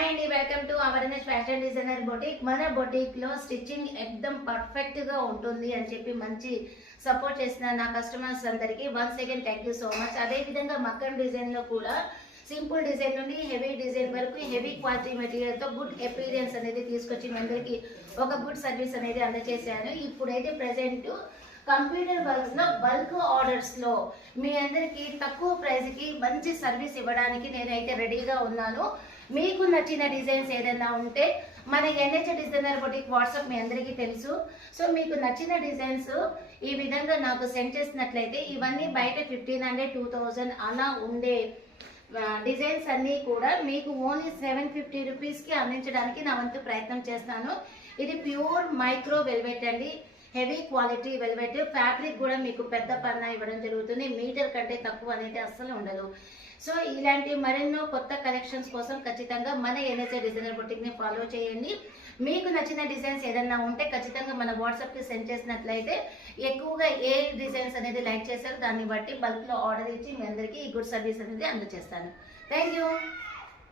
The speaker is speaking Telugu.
హాయ్ అండి, welcome to awareness fashion designer boutique. మన బొటిక్లో స్టిచ్చింగ్ ఎక్దమ్ పర్ఫెక్ట్గా ఉంటుంది అని చెప్పి మంచి సపోర్ట్ చేసిన నా కస్టమర్స్ అందరికీ once again thank you so much. అదేవిధంగా మక్కన్ డిజైన్లో కూడా సింపుల్ డిజైన్ నుండి హెవీ డిజైన్ వరకు హెవీ క్వాలిటీ మెటీరియల్తో గుడ్ అపీరియన్స్ అనేది తీసుకొచ్చి మీ అందరికీ ఒక గుడ్ సర్వీస్ అనేది అందజేశాను. ఇప్పుడైతే ప్రజెంట్ కంప్యూటర్ వర్క్స్ లో బల్క్ ఆర్డర్స్ లో మీ అందరికి తక్కువ ప్రైస్ కి మంచి సర్వీస్ ఇవ్వడానికి నేనైతే రెడీగా ఉన్నాను. మీకు నచ్చిన డిజైన్స్ ఏదైనా ఉంటే మన ఎన్హెచ్ డిజైనర్ బొటిక్ వాట్సాప్ మీ అందరికీ తెలుసు. సో మీకు నచ్చిన డిజైన్స్ ఈ విధంగా నాకు సెండ్ చేసినట్లయితే ఇవన్నీ బయట 1500 2000 అలా ఉండే డిజైన్స్ అన్నీ కూడా మీకు ఓన్లీ 750 రూపీస్కి అందించడానికి నా వంతు ప్రయత్నం చేస్తాను. ఇది ప్యూర్ మైక్రో వెల్వెట్ అండి, హెవీ క్వాలిటీ వెల్వెట్. ఫ్యాబ్రిక్ కూడా మీకు పెద్ద పన్నా ఇవ్వడం జరుగుతుంది, మీటర్ కంటే తక్కువ అనేది అస్సలు ఉండదు. సో ఇలాంటి మరెన్నో కొత్త కలెక్షన్స్ కోసం ఖచ్చితంగా మన ఎన్హెచ్ డిజైనర్ బొటిక్ని ఫాలో చేయండి. మీకు నచ్చిన డిజైన్స్ ఏదన్నా ఉంటే ఖచ్చితంగా మన వాట్సాప్కి సెండ్ చేసినట్లయితే ఎక్కువగా ఏ డిజైన్స్ అనేది లైక్ చేశారో దాన్ని బట్టి బల్క్లో ఆర్డర్ ఇచ్చి మీ అందరికీ ఈ గుడ్ సర్వీస్ అనేది అందజేస్తాను. Thank you.